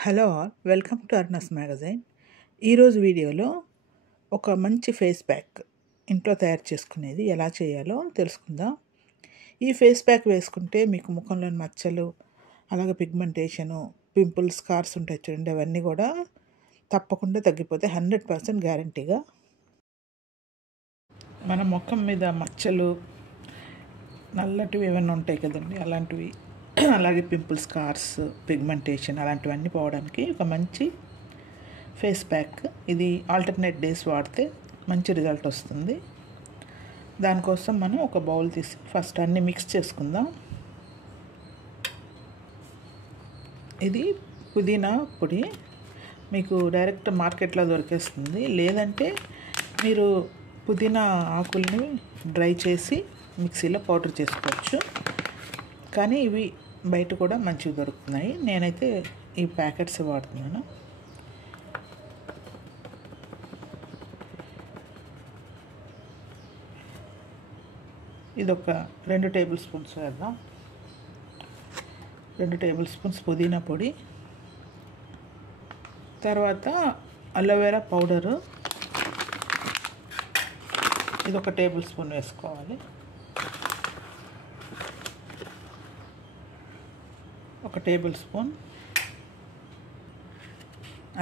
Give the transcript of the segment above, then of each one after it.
Hello all, welcome to అర్నస్ magazine. ఈరోజు వీడియోలో ఒక మంచి ఫేస్ ప్యాక్ ఇంట్లో తయారు చేసుకునేది ఎలా చేయాలో తెలుసుకుందాం. ఈ ఫేస్ ప్యాక్ వేసుకుంటే మీకు ముఖంలోని మచ్చలు, అలాగే పిగ్మెంటేషను, పింపుల్స్, స్కార్స్ ఉంటాయి చూడండి, అవన్నీ కూడా తప్పకుండా తగ్గిపోతే 100% గ్యారంటీగా. మన ముఖం మీద మచ్చలు, నల్లటివి ఏమైనా ఉంటాయి కదండి, అలాంటివి, అలాగే పింపుల్స్, స్కార్స్, పిగ్మెంటేషన్ అలాంటివన్నీ పోవడానికి ఒక మంచి ఫేస్ ప్యాక్. ఇది ఆల్టర్నేట్ డేస్ వాడితే మంచి రిజల్ట్ వస్తుంది. దానికోసం మనం ఒక బౌల్ తీసి ఫస్ట్ అన్నీ మిక్స్ చేసుకుందాం. ఇది పుదీనా పొడి, మీకు డైరెక్ట్ మార్కెట్లో దొరికేస్తుంది. లేదంటే మీరు పుదీనా ఆకుల్ని డ్రై చేసి మిక్సీలో పౌడర్ చేసుకోవచ్చు. కానీ ఇవి బయట కూడా మంచివి దొరుకుతున్నాయి. నేనైతే ఈ ప్యాకెట్స్ వాడుతున్నాను. ఇది ఒక 2 టేబుల్ స్పూన్స్ వేద్దాం. 2 టేబుల్ స్పూన్స్ పుదీనా పొడి, తర్వాత అలోవెరా పౌడరు ఇది ఒక టేబుల్ స్పూన్ వేసుకోవాలి. ఒక టేబుల్ స్పూన్,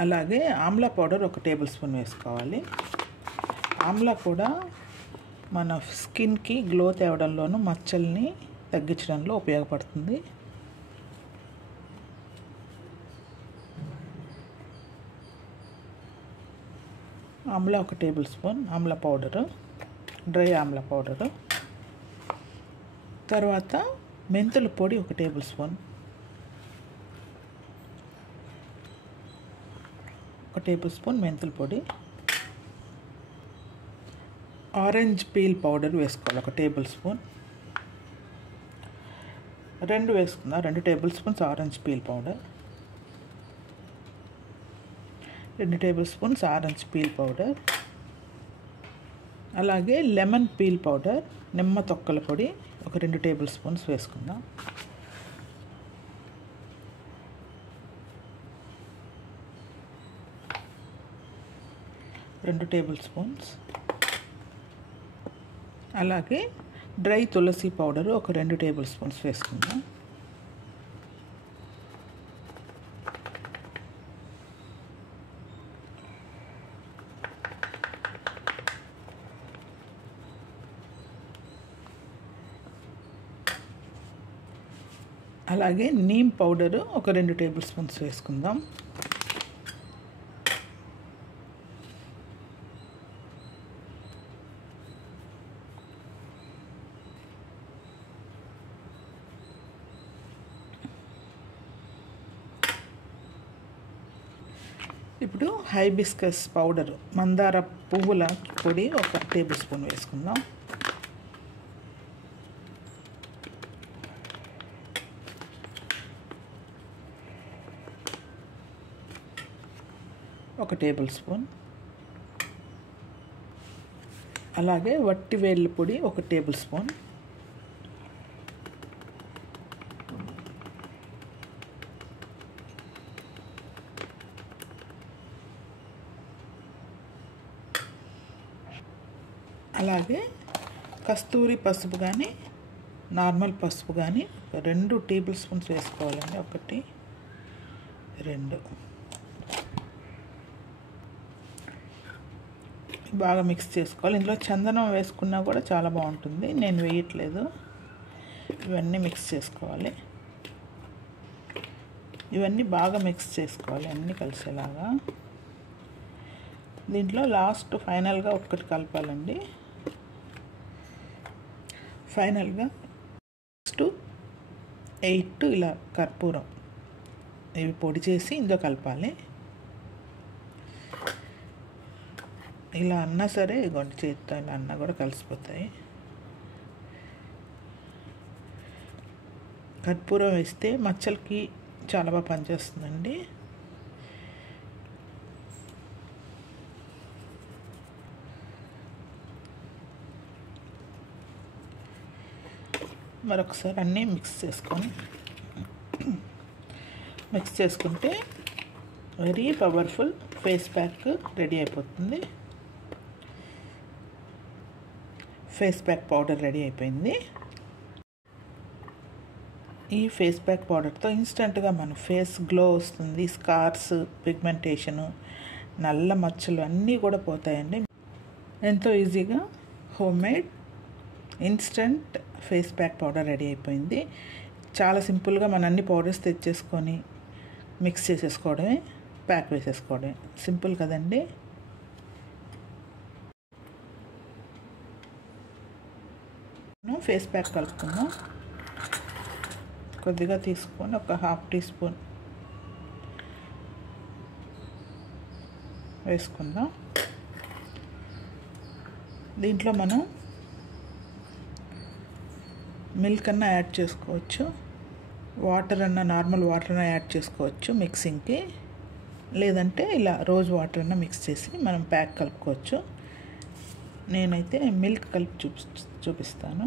అలాగే ఆమ్లా పౌడర్ ఒక టేబుల్ స్పూన్ వేసుకోవాలి. ఆమ్లా కూడా మన స్కిన్కి గ్లో తేవడంలోనూ మచ్చల్ని తగ్గించడంలో ఉపయోగపడుతుంది. ఆమ్లా ఒక table spoon, Amla powder, dry Amla powder. తర్వాత మెంతుల పొడి ఒక టేబుల్ స్పూన్, ఒక టేబుల్ స్పూన్ మెంతుల పొడి. ఆరెంజ్ పీల్ పౌడర్ వేసుకోవాలి, ఒక టేబుల్ స్పూన్. 2 వేసుకుందాం, 2 table spoons orange peel powder, 2 table spoons orange peel powder. అలాగే లెమన్ పీల్ పౌడర్, నిమ్మ తొక్కల పొడి ఒక 2 టేబుల్ స్పూన్స్ వేసుకుందాం. రెండు టేబుల్ స్పూన్స్. అలాగే డ్రై తులసి పౌడరు ఒక 2 టేబుల్ స్పూన్స్ వేసుకుందాం. అలాగే నీమ్ పౌడరు ఒక 2 టేబుల్ స్పూన్స్ వేసుకుందాం. ఇప్పుడు హైబిస్కస్ పౌడర్, మందార పువ్వుల పొడి ఒక టేబుల్ స్పూన్ వేసుకుందాం. ఒక టేబుల్ స్పూన్. అలాగే వట్టి వేళ్ళ పొడి ఒక టేబుల్ స్పూన్. అలాగే కస్తూరి పసుపు కానీ నార్మల్ పసుపు కానీ 2 టేబుల్ స్పూన్స్ వేసుకోవాలండి. 1 2 బాగా మిక్స్ చేసుకోవాలి. ఇందులో చందనం వేసుకున్నా కూడా చాలా బాగుంటుంది, నేను వేయట్లేదు. ఇవన్నీ మిక్స్ చేసుకోవాలి. ఇవన్నీ బాగా మిక్స్ చేసుకోవాలి, అన్నీ కలిసేలాగా. దీంట్లో లాస్ట్ ఫైనల్గా ఒక్కటి కలపాలండి. ఫైనల్గా 8 ఇలా కర్పూరం ఇవి పొడి చేసి ఇందులో కలపాలి. ఇలా అన్నా సరే, గొంతు చేతితో ఇలా అన్నా కూడా కలిసిపోతాయి. కర్పూరం వేస్తే మచ్చలకి చాలా బాగా పనిచేస్తుందండి. మరొకసారి అన్నీ మిక్స్ చేసుకుంటే very powerful face pack ready అయిపోతుంది. ఫేస్ ప్యాక్ పౌడర్ రెడీ అయిపోయింది. ఈ ఫేస్ ప్యాక్ పౌడర్తో ఇన్స్టెంట్గా మన ఫేస్ గ్లో వస్తుంది. స్కార్స్, పిగ్మెంటేషను, నల్ల మచ్చలు అన్నీ కూడా పోతాయండి. ఎంతో ఈజీగా home made instant face pack powder ready అయిపోయింది. చాలా సింపుల్గా మన అన్ని పౌడర్స్ తెచ్చేసుకొని మిక్స్ చేసేసుకోవడమే, ప్యాక్ వేసేసుకోవడమే. సింపుల్ కదండి. ఫేస్ ప్యాక్ కలుపుకుందాం. కొద్దిగా తీసుకొని ఒక ½ టీ స్పూన్ వేసుకుందాం. దీంట్లో మనం మిల్క్ అన్న యాడ్ చేసుకోవచ్చు, వాటర్ అన్న, నార్మల్ వాటర్ అన్న యాడ్ చేసుకోవచ్చు మిక్సింగ్కి. లేదంటే ఇలా రోజ్ వాటర్ అన్న మిక్స్ చేసి మనం ప్యాక్ కలుపుకోవచ్చు. నేనైతే మిల్క్ కలిపి చూపిస్తాను.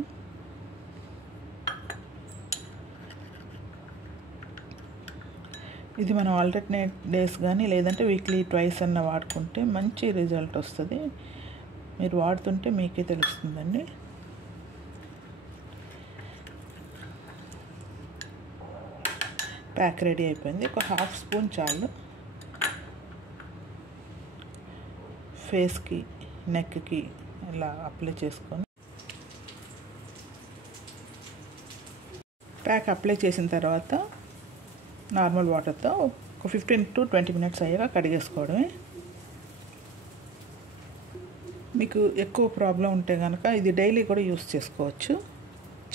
ఇది మనం ఆల్టర్నేట్ డేస్ కానీ లేదంటే వీక్లీ ట్వైస్ అన్న వాడుకుంటే మంచి రిజల్ట్ వస్తుంది. మీరు వాడుతుంటే మీకే తెలుస్తుందండి. ప్యాక్ రెడీ అయిపోయింది. ఒక ½ స్పూన్ చాలు. ఫేస్కి, నెక్కి ఇలా అప్లై చేసుకొని ప్యాక్ అప్లై చేసిన తర్వాత నార్మల్ వాటర్తో ఒక 15 to 20 minutes అయ్యాక కడిగేసుకోవడమే. మీకు ఎక్కువ ప్రాబ్లం ఉంటే కనుక ఇది డైలీ కూడా యూస్ చేసుకోవచ్చు.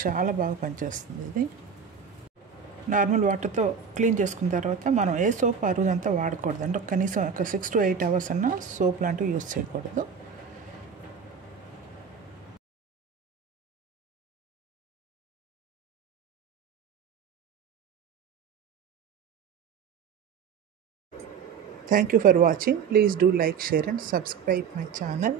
చాలా బాగా పనిచేస్తుంది ఇది. నార్మల్ వాటర్తో క్లీన్ చేసుకున్న తర్వాత మనం ఏ సోప్ ఆ రోజంతా వాడకూడదు. అంటే కనీసం ఒక 6 to 8 hours అన్న సోప్ లాంటివి యూస్ చేయకూడదు. Thank you for watching. Please do like, share and subscribe my channel.